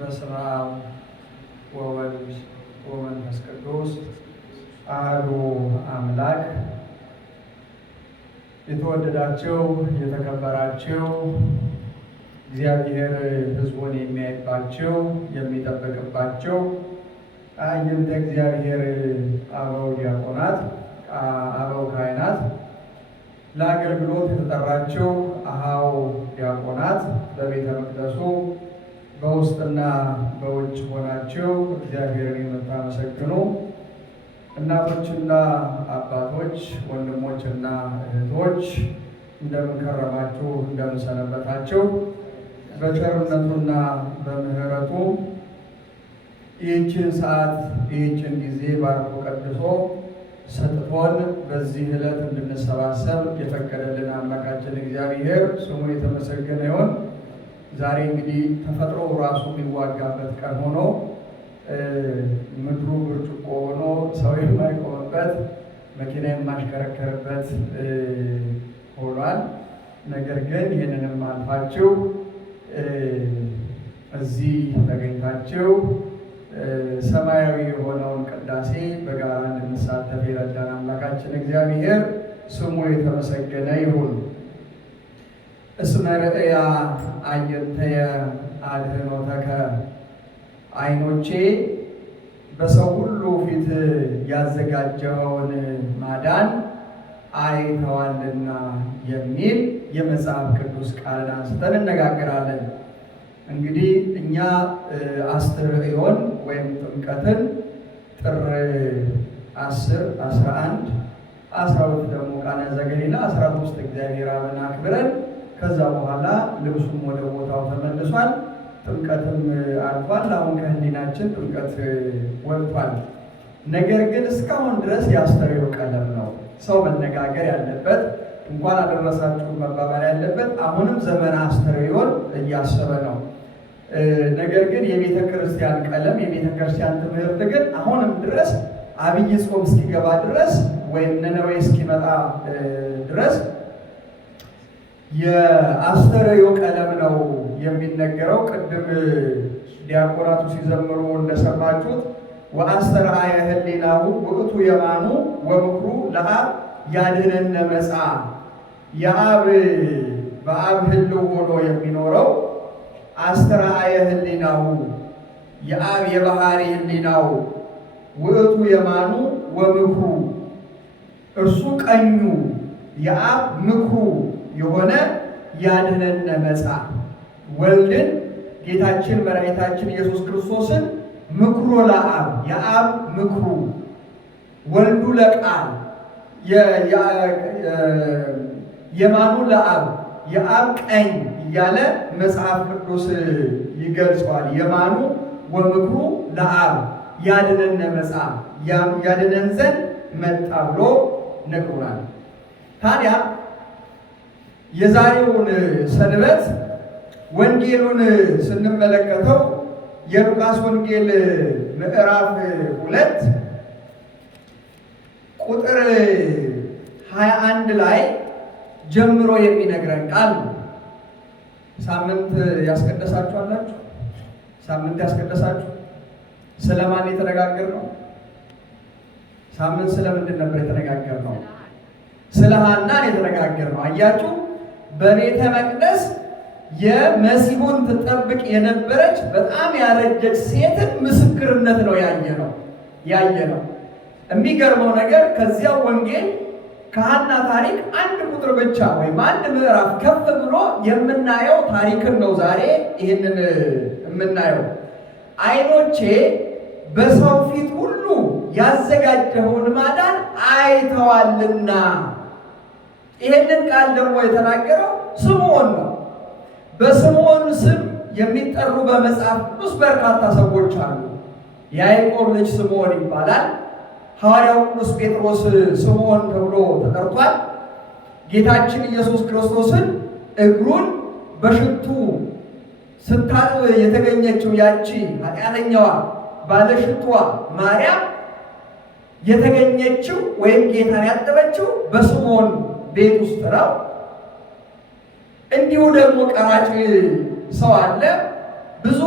በስመ አብ ወወልድ ወመንፈስ ቅዱስ አሐዱ አምላክ። የተወደዳችሁ የተከበራችሁ እግዚአብሔር ሕዝቡን የሚያይባቸው የሚጠብቅባቸው አይንተ እግዚአብሔር አበው ዲያቆናት፣ አበው ካህናት፣ ለአገልግሎት የተጠራችሁ አሃው ዲያቆናት በቤተ መቅደሱ በውስጥና በውጭ ሆናችሁ እግዚአብሔርን የምታመሰግኑ እናቶችና አባቶች፣ ወንድሞችና እህቶች እንደምን ከረማችሁ? እንደምን ሰነበታችሁ? በቸርነቱና በምሕረቱ ይህችን ሰዓት ይህችን ጊዜ ባርኮ ቀድሶ ሰጥቶን በዚህ ዕለት እንድንሰባሰብ የፈቀደልን አምላካችን እግዚአብሔር ስሙ የተመሰገነ ይሁን። ዛሬ እንግዲህ ተፈጥሮ ራሱ የሚዋጋበት ቀን ሆኖ ምድሩ ብርጭቆ ሆኖ ሰው የማይቆምበት መኪና የማሽከረከርበት ሆኗል። ነገር ግን ይህንንም አልፋችሁ እዚህ ተገኝታችሁ ሰማያዊ የሆነውን ቅዳሴ በጋራ እንድንሳተፍ የረዳን አምላካችን እግዚአብሔር ስሙ የተመሰገነ ይሁን። እስመ ርእያ አዕይንተየ አድኅኖተከ፣ ዓይኖቼ በሰው ሁሉ ፊት ያዘጋጀኸውን ማዳን አይተዋልና የሚል የመጽሐፍ ቅዱስ ቃልን አንስተን እነጋገራለን። እንግዲህ እኛ አስተርእዮን ወይም ጥምቀትን ጥር 10፣ 11፣ 12 ደግሞ ቃና ዘገሊላ 13 እግዚአብሔር አብን አክብረን ከዛ በኋላ ልብሱም ወደ ቦታው ተመልሷል። ጥምቀትም አልፏል። አሁን ከህሊናችን ጥምቀት ወጥቷል። ነገር ግን እስካሁን ድረስ የአስተርእዮ ቀለም ነው ሰው መነጋገር ያለበት፣ እንኳን አደረሳችሁ መባባል ያለበት። አሁንም ዘመነ አስተርእዮን እያሰበ ነው። ነገር ግን የቤተ ክርስቲያን ቀለም የቤተ ክርስቲያን ትምህርት ግን አሁንም ድረስ አብይ ጾም እስኪገባ ድረስ ወይም ነነዌ እስኪመጣ ድረስ የአስተርእዮ ቀለም ነው የሚነገረው። ቅድም ዲያቆናቱ ሲዘምሩ እንደሰማችሁት ወአስተርአየ ህሊናሁ ውእቱ የማኑ ወምክሩ ለአብ ያድኅነነ መጽአ፣ የአብ በአብ ህልው ሆኖ የሚኖረው አስተርአየ ህሊናሁ የአብ የባህሪ ህሊናው ውእቱ የማኑ ወምክሩ እርሱ ቀኙ የአብ ምክሩ የሆነ ያድኅነነ መጽአ፣ ወልድን ጌታችን መድኃኒታችን ኢየሱስ ክርስቶስን ምክሮ ለአብ የአብ ምክሩ ወልዱ ለቃል የማኑ ለአብ የአብ ቀኝ እያለ መጽሐፍ ቅዱስ ይገልጸዋል። የማኑ ወምክሩ ለአብ ያድኅነነ መጽአ፣ ያድነን ዘንድ መጣ ብሎ ነግሮናል። ታዲያ የዛሬውን ሰንበት ወንጌሉን ስንመለከተው የሉቃስ ወንጌል ምዕራፍ 2 ቁጥር 21 ላይ ጀምሮ የሚነግረን ቃል ነው። ሳምንት ያስቀደሳችሁ አላችሁ? ሳምንት ያስቀደሳችሁ ስለማን የተነጋገርነው? ሳምንት ስለምንድን ነበር የተነጋገርነው? ስለ ሐናን የተነጋገርነው። አያችሁ፣ በቤተ መቅደስ የመሲሁን ትጠብቅ የነበረች በጣም ያረጀች ሴትን ምስክርነት ነው ያየነው። የሚገርመው ነገር ከዚያው ወንጌል ከሐና ታሪክ አንድ ቁጥር ብቻ ወይም አንድ ምዕራፍ ከፍ ብሎ የምናየው ታሪክን ነው ዛሬ ይህንን የምናየው። ዓይኖቼ በሰው ፊት ሁሉ ያዘጋጀኸውን ማዳን አይተዋልና። ይህንን ቃል ደግሞ የተናገረው ስምዖን ነው። በስምዖን ስም የሚጠሩ በመጽሐፍ ቅዱስ በርካታ ሰዎች አሉ። የያዕቆብ ልጅ ስምዖን ይባላል። ሐዋርያው ቅዱስ ጴጥሮስ ስምዖን ተብሎ ተጠርቷል። ጌታችን ኢየሱስ ክርስቶስን እግሩን በሽቱ ስታጥብ የተገኘችው ያቺ ኃጢአተኛዋ ባለሽቷ ማርያም የተገኘችው ወይም ጌታን ያጠበችው በስምዖን ቤት ውስጥ ነው። እንዲሁ ደግሞ ቀራጭ ሰው አለ። ብዙ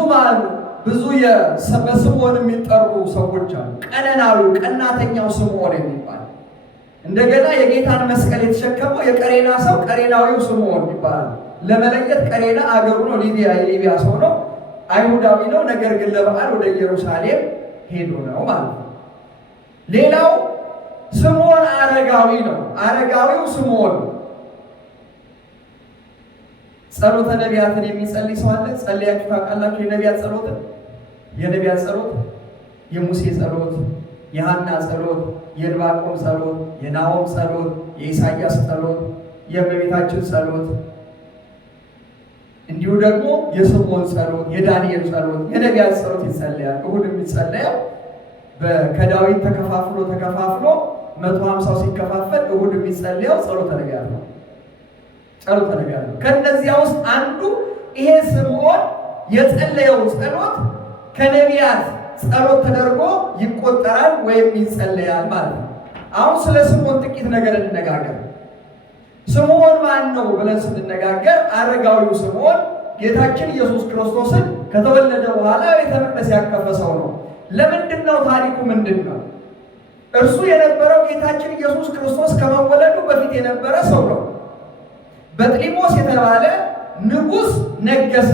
ብዙ በስምዖን የሚጠሩ ሰዎች አሉ። ቀነናዊው ቀናተኛው ስምዖን የሚባል እንደገና የጌታን መስቀል የተሸከመው የቀሬና ሰው ቀሬናዊው ስምዖን ይባላል። ለመለየት ቀሬና አገሩ ነው፣ ሊቢያ የሊቢያ ሰው ነው፣ አይሁዳዊ ነው። ነገር ግን ለበዓል ወደ ኢየሩሳሌም ሄዶ ነው ማለት ነው። ሌላው ስምዖን አረጋዊ ነው። አረጋዊው ስምዖን ጸሎተ ነቢያትን የሚጸልይ ሰው አለ። ጸልያችሁ ታውቃላችሁ? የነቢያት ጸሎትን የነቢያት ጸሎት፣ የሙሴ ጸሎት፣ የሐና ጸሎት፣ የዕንባቆም ጸሎት፣ የናሆም ጸሎት፣ የኢሳያስ ጸሎት፣ የእመቤታችን ጸሎት፣ እንዲሁ ደግሞ የስምዖን ጸሎት፣ የዳንኤል ጸሎት፣ የነቢያት ጸሎት ይጸለያል። እሁድ የሚጸለየው ከዳዊት ተከፋፍሎ 150 ሲከፋፈል እሁድ የሚጸለየው ጸሎተ ነቢያት ነው። ጸሎተ ነቢያት ነው። ከነዚያ ውስጥ አንዱ ይሄ ስምዖን የጸለየው ጸሎት ከነቢያት ጸሎት ተደርጎ ይቆጠራል ወይም ይጸለያል ማለት ነው። አሁን ስለ ስምዖን ጥቂት ነገር እንነጋገር። ስምዖን ማን ነው ብለን ስንነጋገር አረጋዊው ስምዖን ጌታችን ኢየሱስ ክርስቶስን ከተወለደ በኋላ ቤተ መቅደስ ያቀፈ ሰው ነው። ለምንድን ነው? ታሪኩ ምንድን ነው? እርሱ የነበረው ጌታችን ኢየሱስ ክርስቶስ ከመወለዱ በፊት የነበረ ሰው ነው። በጥሊሞስ የተባለ ንጉሥ ነገሰ።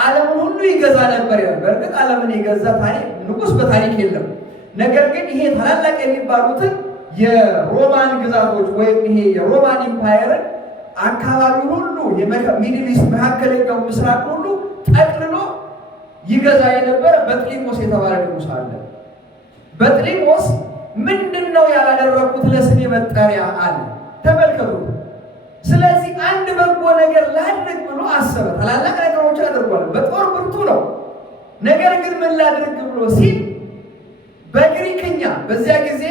ዓለምን ሁሉ ይገዛ ነበር ይላል። በእርግጥ ዓለምን የገዛ ታሪክ ንጉሥ በታሪክ የለም። ነገር ግን ይሄ ታላላቅ የሚባሉትን የሮማን ግዛቶች ወይም ይሄ የሮማን ኢምፓየርን አካባቢ ሁሉ ሚድል ኢስት መካከለኛው ምስራቅ ሁሉ ጠቅልሎ ይገዛ የነበረ በጥሊሞስ የተባለ ንጉሥ አለ። በጥሊሞስ ምንድን ነው ያላደረኩት ለስሜ መጠሪያ አለ። ተመልከቱ። ስለዚህ አንድ በጎ ነገር ላድርግ ብሎ አሰበ። ታላላቅ ነገሮችን አድርጓል። በጦር ብርቱ ነው። ነገር ግን ምን ላድርግ ብሎ ሲል በግሪክኛ፣ በዚያ ጊዜ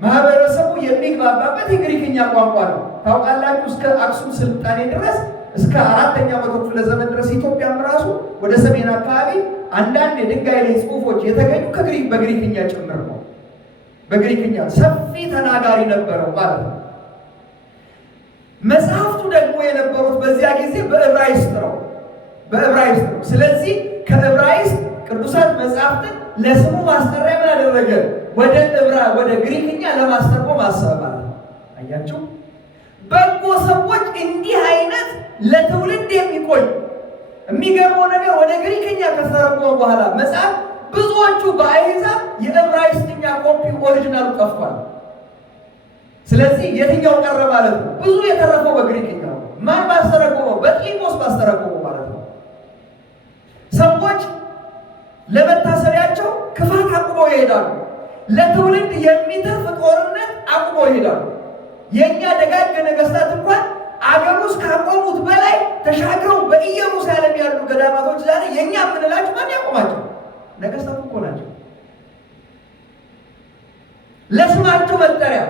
ማህበረሰቡ የሚግባባበት የግሪክኛ ቋንቋ ነው። ታውቃላችሁ፣ እስከ አክሱም ስልጣኔ ድረስ እስከ 4ኛው መቶ ክፍለ ዘመን ድረስ ኢትዮጵያም ራሱ ወደ ሰሜን አካባቢ አንዳንድ የድንጋይ ላይ ጽሑፎች የተገኙ በግሪክኛ ጭምር ነው። በግሪክኛ ሰፊ ተናጋሪ ነበረው ማለት ነው። መጽሐፍቱ ደግሞ የነበሩት በዚያ ጊዜ በዕብራይስጥ ነው። ስለዚህ ከዕብራይስጥ ቅዱሳት መጽሐፍትን ለስሙ ማስጠሪያ ምን አደረገ? ወደ ግሪክኛ ለማስተርጎም አሰበ ማለት ነው። አያችሁ፣ በጎ ሰዎች እንዲህ አይነት ለትውልድ የሚቆይ የሚገርመው ነገር ወደ ግሪክኛ ከተረጎመ በኋላ መጽሐፍ ብዙዎቹ በአይዛብ የዕብራይስጥኛ ኮፒ ኦሪጂናሉ ጠፍቷል። ስለዚህ የትኛው ቀረ ማለት ነው? ብዙ የተረፈው በግሪክኛው። ማን ባስተረጎመው? በጥሊሞስ ባስተረጎመው ማለት ነው። ሰዎች ለመታሰቢያቸው ክፋት አቁመው ይሄዳሉ። ለትውልድ የሚተርፍ ጦርነት አቁመው ይሄዳሉ። የእኛ ደጋግ ነገስታት እንኳን አገር ውስጥ ካቆሙት በላይ ተሻግረው በኢየሩሳሌም ያሉ ገዳማቶች ዛሬ የእኛ የምንላቸው ማን ያቆማቸው? ነገስታት እኮ ናቸው። ለስማቸው መጠሪያ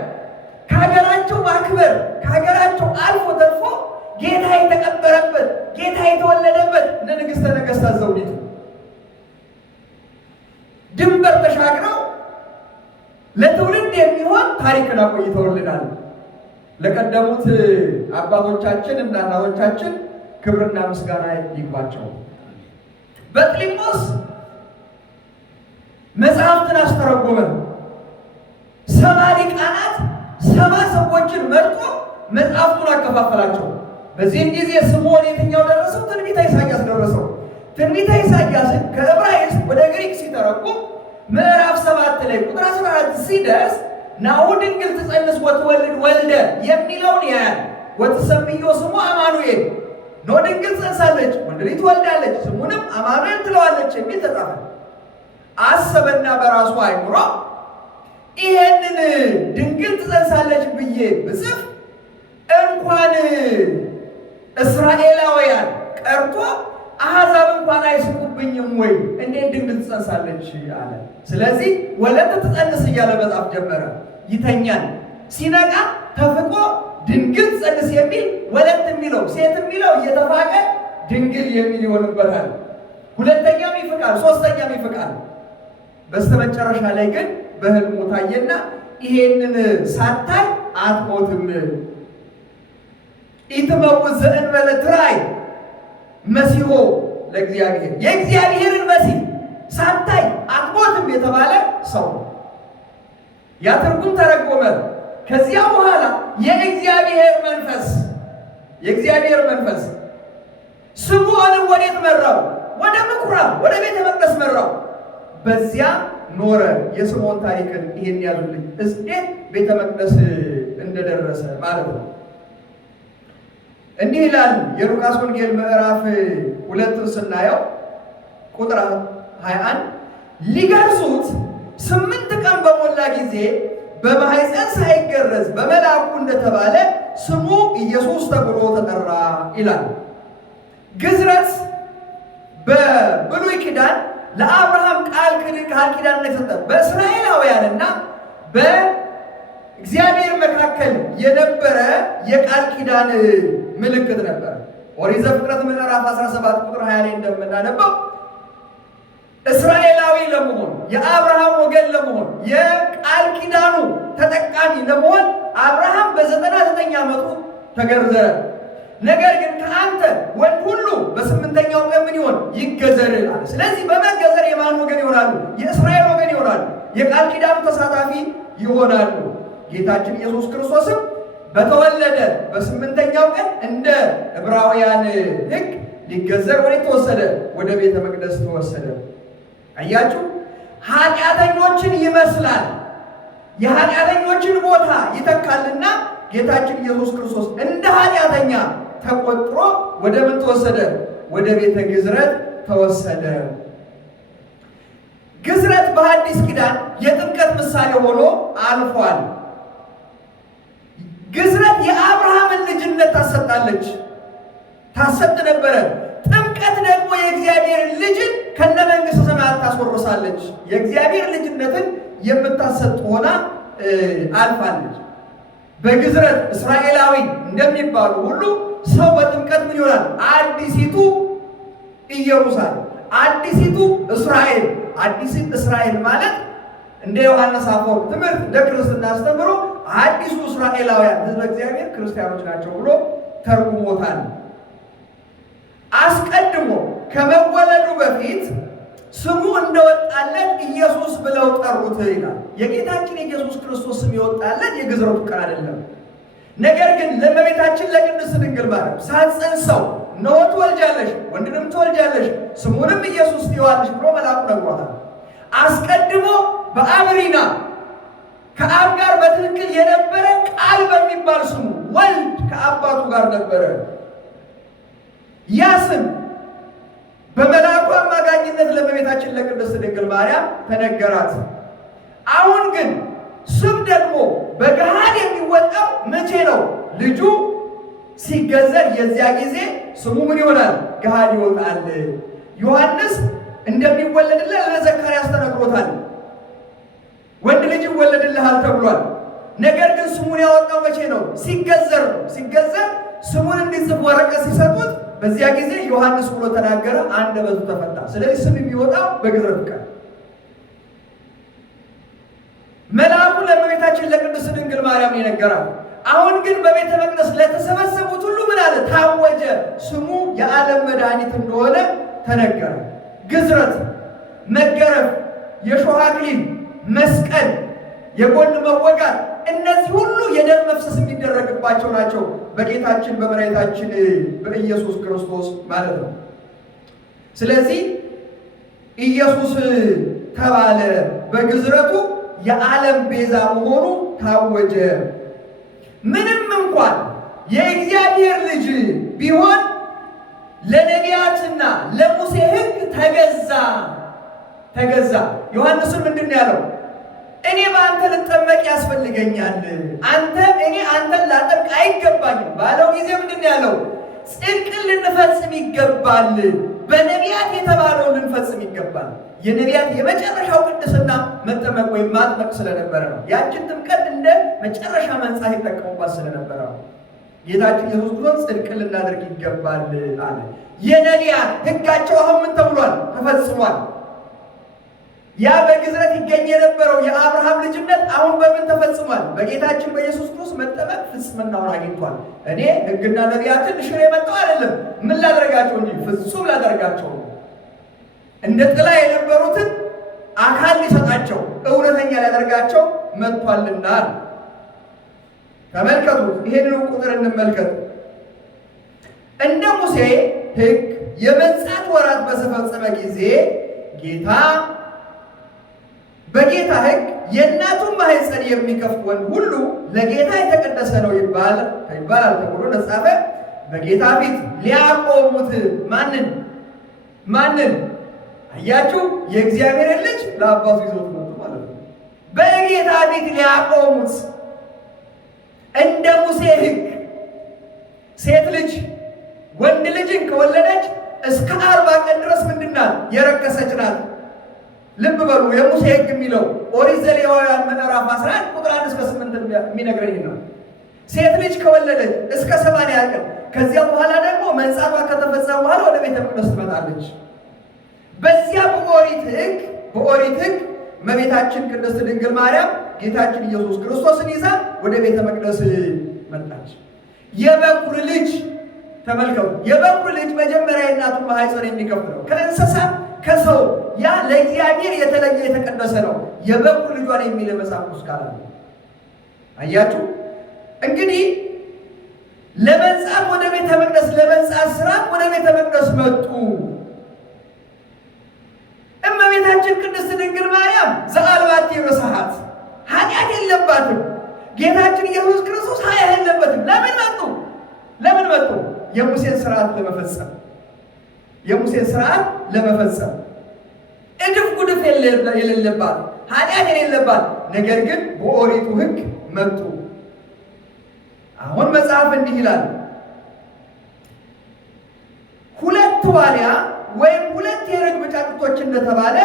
ከሀገራቸው ማክበር ከሀገራቸው አልፎ ተርፎ ጌታ የተቀበረበት ጌታ የተወለደበት ለንግሥተ ነገሥታት ዘውዲቱ ድንበር ተሻግረው ለትውልድ የሚሆን ታሪክን አቆይተውልናል። ለቀደሙት አባቶቻችን እና እናቶቻችን ክብርና ምስጋና ይግባቸው። በጥሊሞስ መጽሐፍትን አስተረጎመ። 70 ሊቃናት 70 ሰዎችን መርጦ መጽሐፍቱን አከፋፈላቸው። በዚህም ጊዜ ስምዖን የትኛው ደረሰው? ትንቢተ ኢሳያስ ደረሰው። ትንቢተ ኢሳያስን ከዕብራይስጥ ወደ ግሪክ ሲተረጉም ምዕራፍ 7 ላይ ቁጥር 14 ሲደርስ ናሁ ድንግል ትጸንስ ወትወልድ ወልደ የሚለውን ያያል። ወትሰምዮ ስሙ አማኑኤል፣ ኖ ድንግል ጸንሳለች ወንድ ልጅ ትወልዳለች ስሙንም አማኑኤል ትለዋለች የሚል ተጻፈ። አሰበና በራሱ አይምሮ ይሄንን ድንግል ትጸንሳለች ብዬ ብጽፍ እንኳን እስራኤላውያን ቀርቶ አሕዛብ እንኳን አይስቁብኝም ወይ? እንዴት ድንግል ትጸንሳለች አለ። ስለዚህ ወለተ ትጸንስ እያለ መጻፍ ጀመረ። ይተኛል፣ ሲነቃ ተፍቆ ድንግል ትጸንስ የሚል ወለት የሚለው ሴት የሚለው እየተፋቀ ድንግል የሚል ይሆንበታል። ሁለተኛም ይፍቃል፣ ሶስተኛም ይፍቃል። በስተመጨረሻ ላይ ግን በሕልሙ ታየና ይሄንን ሳታይ አትሞትም፣ ኢትመውት ዘእንበለ ትራይ መሲሖ ለእግዚአብሔር፣ የእግዚአብሔርን መሲህ ሳታይ አትሞትም የተባለ ሰው ያ ትርጉም ተረጎመ። ከዚያ በኋላ የእግዚአብሔር መንፈስ ስምዖንን ወዴት መራው? ወደ ምኩራብ ወደ ቤተ መቅደስ መራው። በዚያ ኖረ። የስምዖን ታሪክን ይሄን ያዙልኝ፣ እንዴት ቤተ መቅደስ እንደደረሰ ማለት ነው። እንዲህ ይላል የሉቃስ ወንጌል ምዕራፍ 2 ስናየው ቁጥር 21 ሊገርዙት 8 ቀን በሞላ ጊዜ በማኅፀን ሳይገረዝ በመልአኩ እንደተባለ ስሙ ኢየሱስ ተብሎ ተጠራ ይላል። ግዝረት በብሉይ ኪዳን ለአብርሃም ቃል ኪዳን የተሰጠ በእስራኤላውያንና በእግዚአብሔር መካከል የነበረ የቃል ኪዳን ምልክት ነበር። ኦሪት ዘፍጥረት ምዕራፍ 17 ቁጥር 20 ላይ እንደምናነበው እስራኤላዊ ለመሆን የአብርሃም ወገን ለመሆን የቃል ኪዳኑ ተጠቃሚ ለመሆን አብርሃም በ99 ዓመቱ ተገረዘ። ነገር ግን ከአንተ ወንድ ሁሉ በ8ኛው ቀን ምን ይሆን? ይገዘር አለ። ስለዚህ በመገዘር የማን ወገን ይሆናሉ? የእስራኤል ወገን ይሆናሉ። የቃል ኪዳኑ ተሳታፊ ይሆናሉ። ጌታችን ኢየሱስ ክርስቶስም በተወለደ በ8ኛው ቀን እንደ ዕብራውያን ሕግ ሊገዘር ወደ ተወሰደ ወደ ቤተ መቅደስ ተወሰደ። አያችሁ፣ ኃጢአተኞችን ይመስላል፣ የኃጢአተኞችን ቦታ ይተካልና ጌታችን ኢየሱስ ክርስቶስ እንደ ኃጢአተኛ ተቆጥሮ ወደ ምን ተወሰደ? ወደ ቤተ ግዝረት ተወሰደ። ግዝረት በሐዲስ ኪዳን የጥምቀት ምሳሌ ሆኖ አልፏል። ግዝረት የአብርሃምን ልጅነት ታሰጥ ነበረ። ጥምቀት ደግሞ የእግዚአብሔር ልጅን ከነመንግሥተ ሰማያት ታስወርሳለች። የእግዚአብሔር ልጅነትን የምታሰጥ ሆና አልፋለች። በግዝረት እስራኤላዊ እንደሚባሉ ሁሉ ሰው በጥምቀት ምን ይሆናል? አዲሲቱ ኢየሩሳሌም፣ አዲሲቱ እስራኤል። አዲሲቱ እስራኤል ማለት እንደ ዮሐንስ አፈወርቅ ትምህርት እንደ ክርስትና አስተምሮ አዲሱ እስራኤላውያን ሕዝበ እግዚአብሔር ክርስቲያኖች ናቸው ብሎ ተርጉሞታል። አስቀድሞ ከመወለዱ በፊት ስሙ እንደወጣለት ኢየሱስ ብለው ጠሩት ይላል። የጌታችን የኢየሱስ ክርስቶስ ስም የወጣለት የግዝረቱ ቀን አይደለም። ነገር ግን ለእመቤታችን ለቅድስት ድንግል ማርያም ሳትጸንሰው እነሆ ትወልጃለሽ፣ ወንድንም ትወልጃለሽ፣ ስሙንም ኢየሱስ ትዪዋለሽ ብሎ መልአኩ ነግሯታል። አስቀድሞ በአብሪና ከአብ ጋር በትክክል የነበረ ቃል በሚባል ስሙ ወልድ ከአባቱ ጋር ነበረ። ያ ስም በመልአኩ አማካኝነት ለእመቤታችን ለቅድስት ድንግል ማርያም ተነገራት። አሁን ግን ስም ደግሞ በገሃድ የሚወጣው መቼ ነው? ልጁ ሲገዘር የዚያ ጊዜ ስሙ ምን ይሆናል? ገሃድ ይወጣል። ዮሐንስ እንደሚወለድለት ለዘካርያስ ተነግሮታል። ወንድ ልጅ ይወለድልሃል ተብሏል። ነገር ግን ስሙን ያወጣው መቼ ነው? ሲገዘር ነው። ሲገዘር ስሙን እንዲጽፍ ወረቀት ሲሰጡት በዚያ ጊዜ ዮሐንስ ብሎ ተናገረ፣ አንደበቱ ተፈታ። ስለዚህ ስም የሚወጣው በግዝረት ቀን። መልአኩ ለእመቤታችን ለቅድስት ድንግል ማርያም የነገራት። አሁን ግን በቤተ መቅደስ ለተሰበሰቡት ሁሉ ምን አለ? ታወጀ። ስሙ የዓለም መድኃኒት እንደሆነ ተነገረ። ግዝረት፣ መገረፍ፣ የሾህ አክሊል፣ መስቀል፣ የጎን መወጋት፣ እነዚህ ሁሉ የደም መፍሰስ የሚደረግባቸው ናቸው በጌታችን በመድኃኒታችን በኢየሱስ ክርስቶስ ማለት ነው። ስለዚህ ኢየሱስ ተባለ። በግዝረቱ የዓለም ቤዛ መሆኑ ታወጀ። ምንም እንኳን የእግዚአብሔር ልጅ ቢሆን ለነቢያትና ለሙሴ ሕግ ተገዛ። ዮሐንስን ምንድን ነው ያለው? እኔ በአንተ ልጠመቅ ያስፈልገኛል፣ እኔ አንተን ላጠምቅ አይገባኝም ባለው ጊዜ ምንድን ነው ያለው? ጽድቅን ልንፈጽም ይገባል፣ በነቢያት የተባለው ልንፈጽም ይገባል። የነቢያት የመጨረሻው ቅድስና መጠመቅ ወይም ማጥመቅ ስለነበረ ነው። ያችን ጥምቀት እንደ መጨረሻ መንጻት ይጠቀሙባት ስለነበረ ነው። ጌታችን ኢየሱስ ክርስቶስ ጽድቅን ልናደርግ ይገባል አለ። የነቢያት ሕጋቸው አሁን ምን ተብሏል? ተፈጽሟል። ያ በግዝረት ይገኝ የነበረው የአብርሃም ልጅነት አሁን በምን ተፈጽሟል? በጌታችን በኢየሱስ ክርስቶስ መጠመቅ ፍጽምናውን አግኝቷል። እኔ ሕግና ነቢያትን ልሽር የመጣው አይደለም፣ ምን ላደርጋቸው እንጂ ፍጹም ላደርጋቸው ነው። እንደ ጥላ የነበሩትን አካል ሊሰጣቸው እውነተኛ ሊያደርጋቸው መጥቷልና። ተመልከቱ፣ ይሄንን ቁጥር እንመልከት። እንደ ሙሴ ሕግ የመንጻት ወራት በተፈጸመ ጊዜ ጌታ በጌታ ሕግ የእናቱን ማኅፀን የሚከፍት ወንድ ሁሉ ለጌታ የተቀደሰ ነው ይባላል ተብሎ ተጻፈ። በጌታ ፊት ሊያቆሙት ማንን? አያችሁ፣ የእግዚአብሔርን ልጅ ለአባቱ ይዘውት መጡ ማለት ነው። በጌታ ፊት ሊያቆሙት እንደ ሙሴ ሕግ ሴት ልጅ ወንድ ልጅን ከወለደች እስከ 40 ቀን ድረስ ምንድናት? የረከሰች ናት። ልብ በሉ፣ የሙሴ ሕግ የሚለው ኦሪት ዘሌዋውያን ምዕራፍ 11 ቁጥር 1 እስከ 8 የሚነግረኝ ነው። ሴት ልጅ ከወለደች እስከ 80 ቀን፣ ከዚያ በኋላ ደግሞ መንጻቷ ከተፈጸመ በኋላ ወደ ቤተ መቅደስ ትመጣለች። በዚያ በኦሪት ሕግ እመቤታችን ቅድስት ድንግል ማርያም ጌታችን ኢየሱስ ክርስቶስን ይዛ ወደ ቤተ መቅደስ መጣች። የበኩር ልጅ ተመልከቱ፣ የበኩር ልጅ መጀመሪያ የእናቱን ማኅፀን የሚከፍት ነው። ከእንስሳ ከሰው ያ ለእግዚአብሔር የተለየ የተቀደሰ ነው። የበኩር ልጇን የሚል መጽሐፍ ቅዱስ ቃል ነው። አያችሁ እንግዲህ ለመንጻት ወደ ቤተ መቅደስ ለመንጻት ስርዓት ወደ ቤተ መቅደስ መጡ። እመቤታችን ቅድስት ድንግል ማርያም ዘአልባቲ ርስሐት ኃጢአት የለባትም። ጌታችን ኢየሱስ ክርስቶስ ኃጢአት የለበትም። ለምን መጡ? የሙሴን ስርዓት ለመፈጸም እድፍ ጉድፍ የሌለባት ኃጢአት የሌለባት፣ ነገር ግን በኦሪቱ ሕግ መጡ። አሁን መጽሐፍ እንዲህ ይላል፣ 2 ዋልያ ወይም 2 የርግብ ጫጩቶች እንደተባለ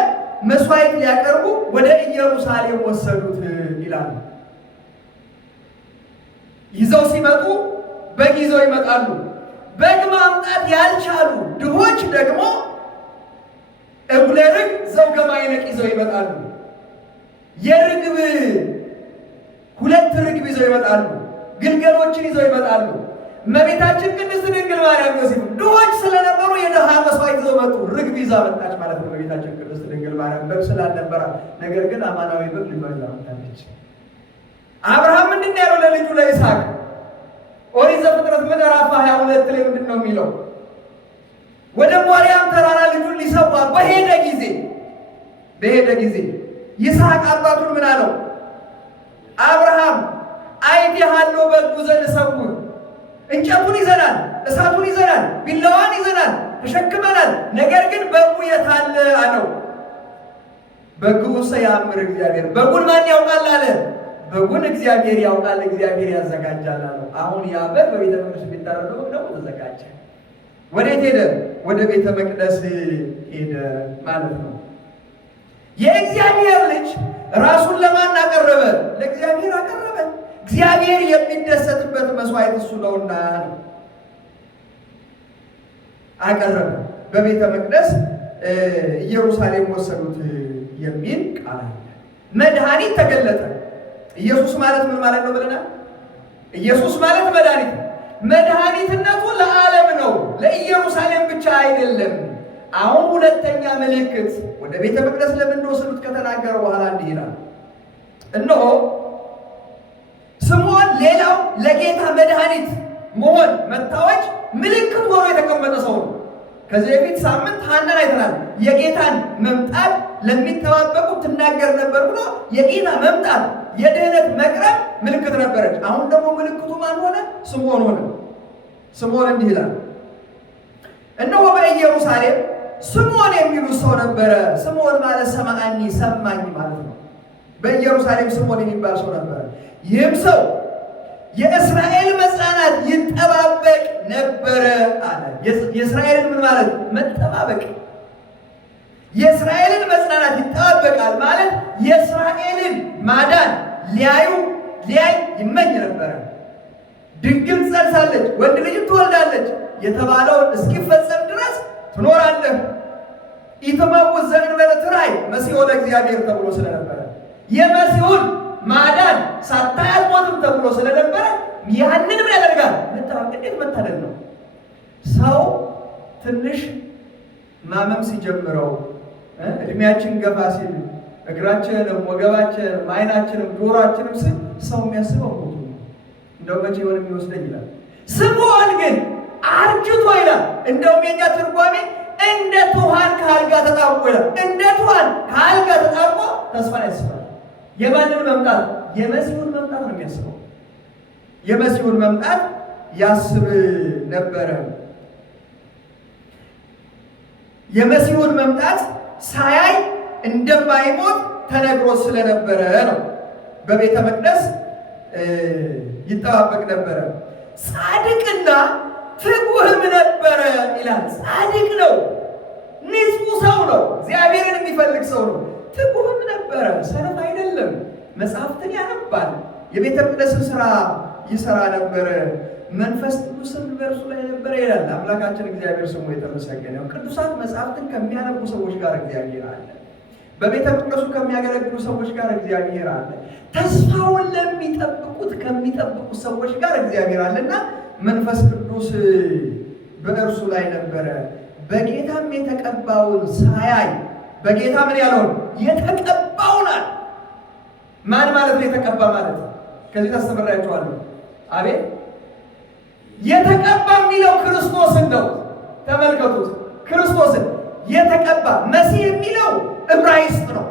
መስዋዕት ሊያቀርቡ ወደ ኢየሩሳሌም ወሰዱት ይላል። ይዘው ሲመጡ በግ ይዘው ይመጣሉ። በግ ማምጣት ያልቻሉ ድሆች ደግሞ እጉለ ርግብ ዘውገ ማዕነቅ ይዘው ይመጣሉ። የርግብ 2 ርግብ ይዘው ይመጣሉ። ግልገሎችን ይዘው ይመጣሉ። እመቤታችን ቅድስት ድንግል ማርያም ዮሴፍ ድሆች ስለነበሩ የድሃ መስዋዕት ይዘው መጡ። ርግብ ይዛ መጣች ማለት ነው። እመቤታችን ቅድስት ድንግል ማርያም በግ ስላልነበራት፣ ነገር ግን አማናዊ በግ ልጇ ይዛ መጣለች። አብርሃም ምንድን ነው ያለው ለልጁ ለይስሐቅ? ኦሪት ዘፍጥረት ምዕራፍ 22 ላይ ምንድን ነው የሚለው? ወደ ሞሪያም ተራራ ልጁን ሊሰዋ በሄደ ጊዜ ይስሐቅ አባቱን ምን አለው? አብርሃም አይቴሃለሁ በጉ ዘንድ ሰውር። እንጨቱን ይዘናል፣ እሳቱን ይዘናል፣ ቢላዋን ይዘናል፣ ተሸክመናል። ነገር ግን በጉ የት አለ አለው። በጉሰ ያምር እግዚአብሔር። በጉን ማን ያውቃል አለ? በጉን እግዚአብሔር ያውቃል፣ እግዚአብሔር ያዘጋጃል አለው። አሁን ያ በግ በቤተ መቅደስ ቢታረደው ነው ተዘጋጀ። ወዴት ሄደ? ወደ ቤተ መቅደስ ሄደ ማለት ነው። የእግዚአብሔር ልጅ ራሱን ለማን አቀረበ? ለእግዚአብሔር አቀረበ። እግዚአብሔር የሚደሰትበት መስዋዕት እሱ ነውና አቀረበ። በቤተ መቅደስ ኢየሩሳሌም ወሰዱት የሚል ቃል አለ። መድኃኒት ተገለጠ። ኢየሱስ ማለት ምን ማለት ነው ብለናል? ኢየሱስ ማለት መድኃኒት፣ መድኃኒትነቱ ለዓለም ነው፣ ለኢየሩሳሌም ብቻ አይደለም። አሁን ሁለተኛ ምልክት ወደ ቤተ መቅደስ ለምን እንደወሰዱት ከተናገረ በኋላ እንዲህ ይላል፣ እነሆ ስምዖን ሌላው ለጌታ መድኃኒት መሆን መታወጅ ምልክት ሆኖ የተቀመጠ ሰው ነው። ከዚህ በፊት ሳምንት ሐናን አይተናል። የጌታን መምጣት ለሚጠባበቁ ትናገር ነበር ብሎ የጌታ መምጣት የድህነት መቅረብ ምልክት ነበረች። አሁን ደግሞ ምልክቱ ማን ሆነ? ስምዖን ሆነ። ስምዖን እንዲህ ይላል፣ እነሆ በኢየሩሳሌም ስምዖን የሚሉ ሰው ነበረ። ስምዖን ማለት ሰማዕኒ ሰማኝ ማለት ነው። በኢየሩሳሌም ስምዖን የሚባል ሰው ነበረ። ይህም ሰው የእስራኤል መጽናናት ይጠባበቅ ነበረ አለ። የእስራኤልን ምን ማለት? መጠባበቅ። የእስራኤልን መጽናናት ይጠባበቃል ማለት የእስራኤልን ማዳን ሊያይ ይመኝ ነበረ። ድንግል ጸንሳለች፣ ወንድ ልጅም ትወልዳለች የተባለውን እስኪፈጸም ድረስ ትኖራለህ፣ ኢትመውት ዘእንበለ ትራይ መሲሖ ለእግዚአብሔር ተብሎ ስለነበረ የመሲሑን ማዳን ሳታይ አትሞትም ተብሎ ስለነበረ ያንን ምን ያደርጋል? መጠባበቅ። እንዴት መታደል ነው! ሰው ትንሽ ማመም ሲጀምረው እድሜያችን ገፋ ሲል እግራችንም ወገባችንም ዓይናችንም ጆሮአችንም ሰው የሚያስበው ሞቱ እንደው መቼ ይሆን የሚወስደኝ ይላል። ስምዖን ግን አርጅቶ ይላል። እንደውም የኛ ትርጓሜ እንደ ትኋን ከአልጋ ተጣብቆ ይላል። እንደ ትኋን ከአልጋ ተጣብቆ ተስፋን ያስባል። የማንን መምጣት? የመሲሁን መምጣት ነው የሚያስበው። የመሲሁን መምጣት ያስብ ነበረ። የመሲሁን መምጣት ሳያይ እንደማይሞት ተነግሮ ስለነበረ ነው በቤተ መቅደስ ይጠባበቅ ነበረ። ጻድቅና ትጉህም ነበረ ይላል። ጻድቅ ነው፣ ንጹሕ ሰው ነው፣ እግዚአብሔርን የሚፈልግ ሰው ነው። ትጉህም ነበረ፣ ሰነፍ አይደለም። መጽሐፍትን ያነባል፣ የቤተ መቅደስን ስራ ይሰራ ነበረ። መንፈስ ቅዱስም በእርሱ ላይ ነበረ ይላል። አምላካችን እግዚአብሔር ስሙ የተመሰገነ ነው። ቅዱሳት መጽሐፍትን ከሚያነቡ ሰዎች ጋር እግዚአብሔር አለ። በቤተ መቅደሱ ከሚያገለግሉ ሰዎች ጋር እግዚአብሔር አለ። ተስፋውን ከሚጠብቁት ሰዎች ጋር እግዚአብሔር አለና መንፈስ ቅዱስ በእርሱ ላይ ነበረ። በጌታም የተቀባውን ሳያይ በጌታ ምን ያለውን የተቀባውን ማን ማለት ነው? የተቀባ ማለት ከዚህ ታስተምራችኋለሁ። አቤት የተቀባ የሚለው ክርስቶስን ነው። ተመልከቱት፣ ክርስቶስን የተቀባ መሲህ የሚለው ዕብራይስጥ ነው።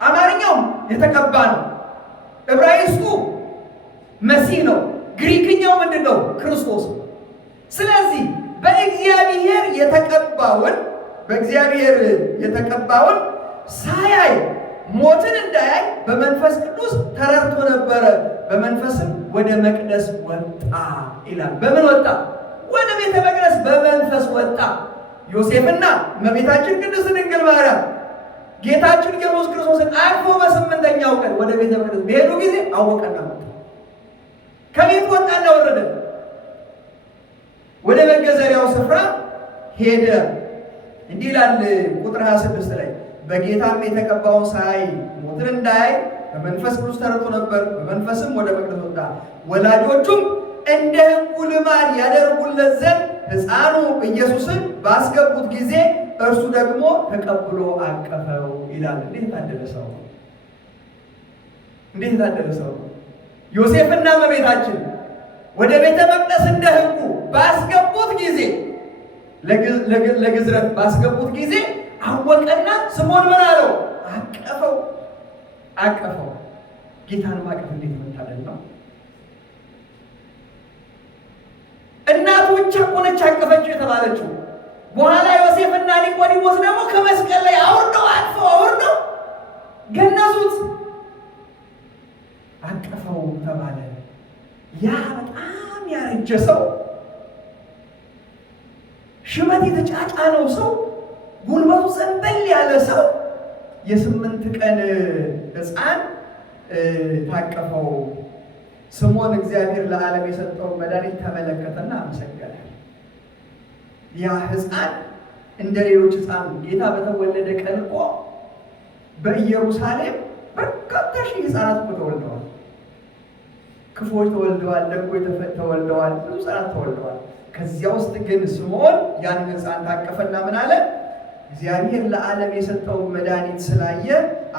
አማርኛውም የተቀባ ነው። ዕብራይስጡ መሲህ ነው። ግሪክኛው ምንድን ነው? ክርስቶስ። ስለዚህ በእግዚአብሔር የተቀባውን ሳያይ ሞትን እንዳያይ በመንፈስ ቅዱስ ተረድቶ ነበረ። በመንፈስም ወደ መቅደስ ወጣ ይላል። በምን ወጣ? ወደ ቤተ መቅደስ በመንፈስ ወጣ። ዮሴፍና እመቤታችን ቅድስት ድንግል ማርያም ጌታችን ኢየሱስ ክርስቶስን አቅፎ በ8ኛው ቀን ወደ ቤተ መቅደስ በሄዱ ጊዜ አወቀና ወጣ። ከቤት ወጣና ወረደ፣ ወደ መገዘሪያው ስፍራ ሄደ። እንዲህ ይላል ቁጥር 26 ላይ በጌታም የተቀባውን ሳያይ ሞትን እንዳያይ በመንፈስ ቅዱስ ተረድቶ ነበር። በመንፈስም ወደ መቅደስ ወጣ። ወላጆቹም እንደ ሕጉ ልማድ ያደርጉለት ዘንድ ሕፃኑ ኢየሱስን ባስገቡት ጊዜ እርሱ ደግሞ ተቀብሎ አቀፈው ይላል። እንዴት የታደለ ሰው! እንዴት የታደለ ሰው! ዮሴፍና እመቤታችን ወደ ቤተ መቅደስ እንደ ሕጉ ባስገቡት ጊዜ ለግዝረት ባስገቡት ጊዜ አወቀና ስምዖን ምን አለው? አቀፈው። ጌታን ማቀፍ እንዴት መታደል ነው! እናቱ ብቻ ሆነች አቀፈችው የተባለችው። በኋላ ዮሴፍና ኒቆዲሞስ ደግሞ ከመስቀል ላይ አውርደው ገነዙት። አቀፈው ተባለ። ያ በጣም ያረጀ ሰው፣ ሽበት የተጫጫነው ሰው፣ ጉልበቱ ዘንበል ያለ ሰው የ8 ቀን ሕፃን ታቀፈው። ስምዖን እግዚአብሔር ለዓለም የሰጠው መድኃኒት ተመለከተና አመሰገነ። ያ ሕፃን እንደ ሌሎች ሕፃን ጌታ በተወለደ ቀን እኮ በኢየሩሳሌም በርካታ ሺህ ሕፃናት እኮ ተወልደዋል። ክፉዎች ተወልደዋል፣ ደጎች ተወልደዋል፣ ብዙ ሕፃናት ተወልደዋል። ከዚያ ውስጥ ግን ስምዖን ያን ሕፃን ታቀፈና ምን አለ? እግዚአብሔር ለዓለም የሰጠውን መድኃኒት ስላየ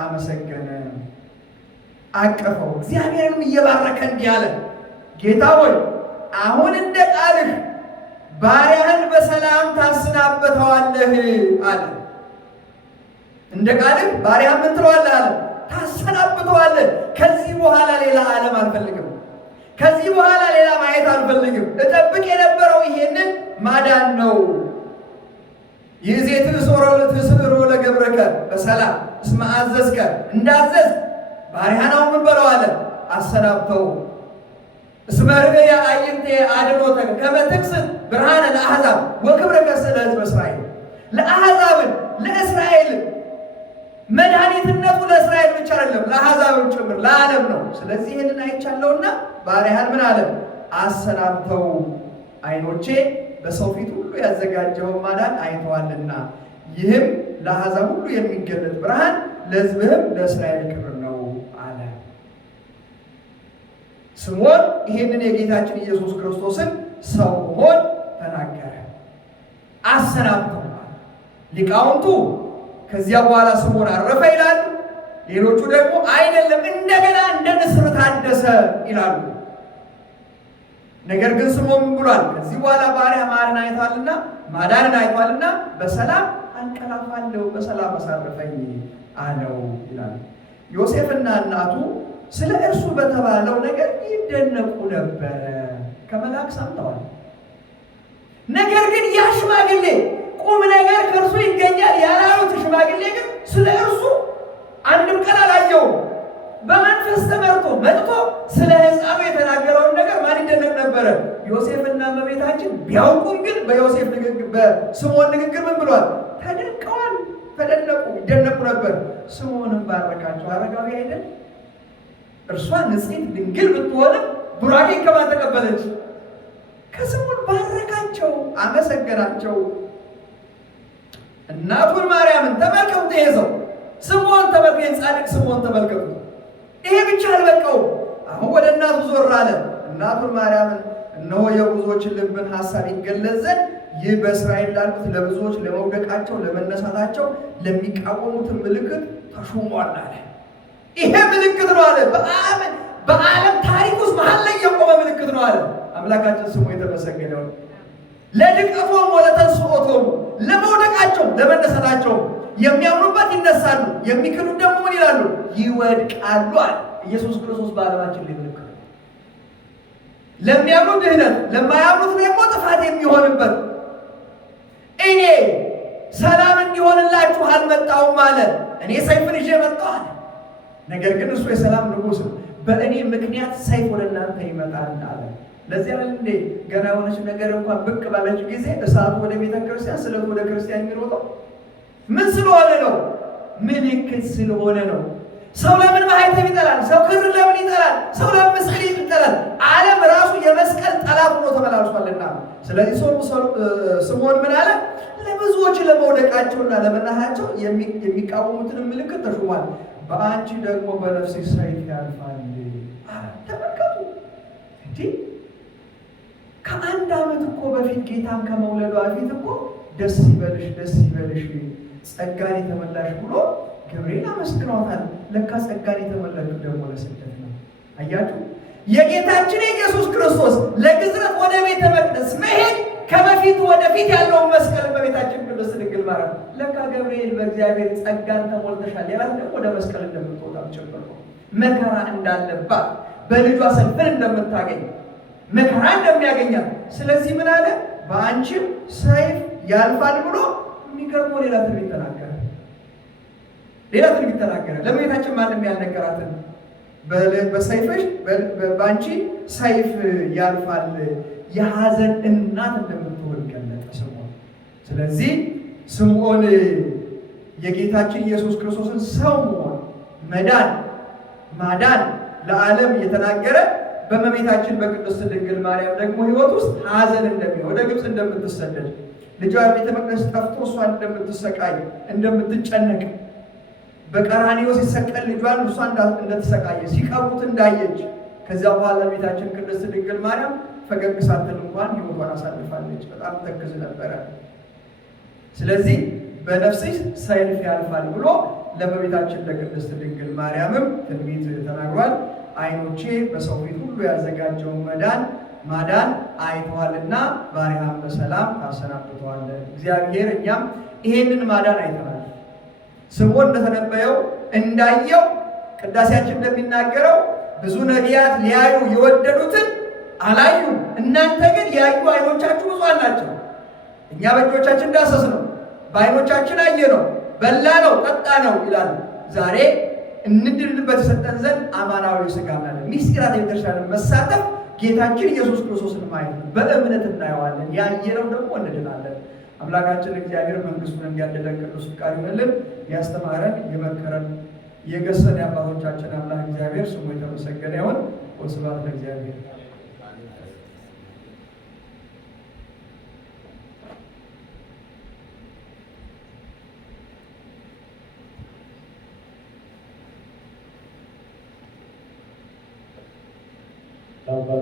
አመሰገነ፣ አቀፈው። እግዚአብሔርም እየባረከ እንዲህ አለ፣ ጌታ ሆይ አሁን እንደ ቃልህ ባሪያህን በሰላም ታሰናብተዋለህ አለ። እንደ ቃልህ ባሪያህን ምን ትለዋለህ አለ? ታሰናብተዋለህ። ከዚህ በኋላ ሌላ ዓለም አልፈልግም። ከዚህ በኋላ ሌላ ማየት አልፈልግም። እጠብቅ የነበረው ይሄንን ማዳን ነው። ይእዜት ትስዕሮ ለገብርከ በሰላም እስመ አዘዝከ፣ እንዳዘዝ ባሪያህን ምን በለው አለ? አሰናብተው። እስመ ርእየ አዕይንቴ አድኅኖተ ከመ ትክስት ብርሃነ ለአሕዛብ ወክብረከ ለሕዝበ እስራኤል። ለአሕዛብን ለእስራኤልን መድኃኒትነቱ ለእስራኤል ብቻ አይደለም፣ ለአሕዛብም ጭምር ለዓለም ነው። ስለዚህ ይህንን አይቻለሁና ባሪያህን ምን አለ? አሰናብተው። ዓይኖቼ በሰው ፊት ሁሉ ያዘጋጀውን ማዳን አይተዋልና፣ ይህም ለአሕዛብ ሁሉ የሚገለጥ ብርሃን ለሕዝብህም ለእስራኤል ክብር ነው አለ። ስምዖን ይህንን የጌታችን ኢየሱስ ክርስቶስን ሰው መሆን ተናገረ። አሰናብተው። ሊቃውንቱ ከዚያ በኋላ ስምዖን አረፈ ይላሉ። ሌሎቹ ደግሞ አይደለም እንደገና እንደ ንስር ታደሰ ይላሉ። ነገር ግን ስምዖን ብሏል? ከዚህ በኋላ ባሪያ ማዳንን አይቷልና በሰላም አንቀላፋለሁ፣ በሰላም አሳርፈኝ አለው ይላል። ዮሴፍና እናቱ ስለ እርሱ በተባለው ነገር ይደነቁ ነበረ። ከመልአክ ሰምተዋል። ነገር ግን ያ ሽማግሌ ቁም ነገር ከእርሱ ይገኛል ያላሉት ሽማግሌ ግን ስለ እርሱ አንድም ቀን አላየውም። በመንፈስ ተመርቶ መጥቶ ስለ ሕፃኑ የተናገረውን ነገር ማን ይደነቅ ነበረ? ዮሴፍና እመቤታችን። ቢያውቁም ግን በዮሴፍ ንግግር፣ በስምዖን ንግግር ምን ብሏል? ተደንቀዋል፣ ተደነቁ፣ ይደነቁ ነበር። ስምዖንም ባረካቸው። አረጋዊ አይደል? እርሷ ንጽሕት ድንግል ብትሆንም ቡራኬን ከማን ተቀበለች? ከስምዖን ባረካቸው፣ አመሰገናቸው። እናቱን ማርያምን ተመልከቱ። ይሄ ሰው ስምዖን ተመልከቱ፣ ጻድቅ ስምዖን ተመልከቱ። ይሄ ብቻ አልበቃውም። አሁን ወደ እናቱ ዞር አለ። እናቱን ማርያምን እነሆ የብዙዎችን ልብን ሐሳብ ይገለጽ ዘንድ ይህ በእስራኤል ላሉት ለብዙዎች ለመውደቃቸው ለመነሳታቸው ለሚቃወሙትን ምልክት ተሾሟል አለ። ይሄ ምልክት ነው አለ። በዓለም ታሪክ ውስጥ መሀል ላይ የቆመ ምልክት ነው አለ። አምላካችን ስሙ የተመሰገነ ነው። ለድቀቶም ወለተንሥኦቶም ለመውደቃቸው ለመነሳታቸው የሚያምኑበት ይነሳሉ፣ የሚክዱት ደግሞ ምን ይላሉ? ይወድቃሉ አለ። ኢየሱስ ክርስቶስ በዓለማችን ላይ ምልክት ነው። ለሚያምኑት ድህነት፣ ለማያምኑት ደግሞ ጥፋት የሚሆንበት። እኔ ሰላም እንዲሆንላችሁ አልመጣሁም አለ። እኔ ሰይፍን ይዤ መጣሁ አለ። ነገር ግን እሱ የሰላም ንጉሥ ነው። በእኔ ምክንያት ሰይፍ ወደ እናንተ ይመጣል አለ። ለዚህ አይደል እንዴ ገና የሆነች ነገር እንኳን ብቅ ባለች ጊዜ እሳቱ ወደ ቤተ ክርስቲያን፣ ስለቱ ወደ ክርስቲያን የሚሮጠው ምን ስለሆነ ነው? ምልክት ስለሆነ ነው። ሰው ለምን ማኅተም ይጠላል? ሰው ክር ለምን ይጠላል? ሰው ለምን መስቀል ይጠላል? ዓለም ራሱ የመስቀል ጠላት ሆኖ ተመላልሷልና። ስለዚህ ስምዖን ምን አለ? ለብዙዎች ለመውደቃቸውና ለመናሃቸው የሚቃወሙትን ምልክት ተሾሟል። በአንቺ ደግሞ በነፍስሽ ሰይፍ ያልፋል። ተመልከቱ እንዲህ ከአንድ ዓመት እኮ በፊት ጌታን ከመውለዷ በፊት እኮ ደስ ይበልሽ፣ ደስ ይበልሽ ጸጋን የተመላሽ ብሎ ገብርኤል አመስግኗታል። ለካ ጸጋን የተመላሽ ደግሞ ለስደት ነው። አያችሁ፣ የጌታችን የኢየሱስ ክርስቶስ ለግዝረት ወደ ቤተ መቅደስ መሄድ ከበፊቱ ወደፊት ያለውን መስቀል በቤታችን ቅድስት ድንግል ማርያም ለካ ገብርኤል በእግዚአብሔር ጸጋን ተሞልተሻል ያላት ደግሞ ወደ መስቀል እንደምትወጣ ጭምር ነው። መከራ እንዳለባት በልጇ ሰልፍን እንደምታገኝ መከራ እንደሚያገኛት። ስለዚህ ምን አለ? በአንቺም ሰይፍ ያልፋል ብሎ የሚገርመው ሌላ ትንቢት ተናገረ። ለእመቤታችን ማንም ያልነገራትን በሰይፍሽ በአንቺ ሰይፍ ያልፋል የሐዘን እናት እንደምትሆን ገለጠ ስምዖን። ስለዚህ ስምዖን የጌታችን ኢየሱስ ክርስቶስን ሰው መሆን ማዳን ለዓለም የተናገረ በእመቤታችን በቅድስት ድንግል ማርያም ደግሞ ሕይወት ውስጥ ሐዘን እንደሚሆን ወደ ግብፅ እንደምትሰደድ ልጇ ቤተ መቅደስ ጠፍቶ እሷን እንደምትሰቃይ እንደምትጨነቅ በቀራንዮ ሲሰቀል ልጇን እሷ እንደተሰቃየ ሲቀብሩት እንዳየች ከዚያ በኋላ ቤታችን ቅድስት ድንግል ማርያም ፈገግ ሳትል እንኳን ሕይወቷን አሳልፋለች። በጣም ተክዝ ነበረ። ስለዚህ በነፍስሽ ሰይፍ ያልፋል ብሎ ለእመቤታችን ለቅድስት ድንግል ማርያምም ትንቢት ተናግሯል። ዓይኖቼ በሰው ፊት ሁሉ ያዘጋጀውን ማዳን አይተዋልና ባሪያህን በሰላም ታሰናብተዋለህ። እግዚአብሔር እኛም ይሄንን ማዳን አይተናል። ስምዖን እንደተነበየው እንዳየው ቅዳሴያችን እንደሚናገረው ብዙ ነቢያት ሊያዩ የወደዱትን አላዩም፣ እናንተ ግን ያዩ ዓይኖቻችሁ ብፁዓን ናቸው። እኛ በእጆቻችን ዳሰስ ነው፣ በዓይኖቻችን አየ ነው፣ በላ ነው፣ ጠጣ ነው ይላል። ዛሬ እንድንበት የሰጠን ዘንድ አማናዊ ሥጋ አለ። ምስጢራት ቤተክርስቲያንን መሳተፍ ጌታችን ኢየሱስ ክርስቶስን ማየት ነው። በእምነት እናየዋለን፣ ያየነው ደግሞ እንድናለን። አምላካችን እግዚአብሔር መንግስቱን እንዲያድለን ቅዱስ ፍቃዱ ይሁንልን። ያስተማረን የመከረን የገሰጸን የአባቶቻችን አምላክ እግዚአብሔር ስሙ የተመሰገነ ይሁን። ወስብሐት ለእግዚአብሔር። Bye-bye.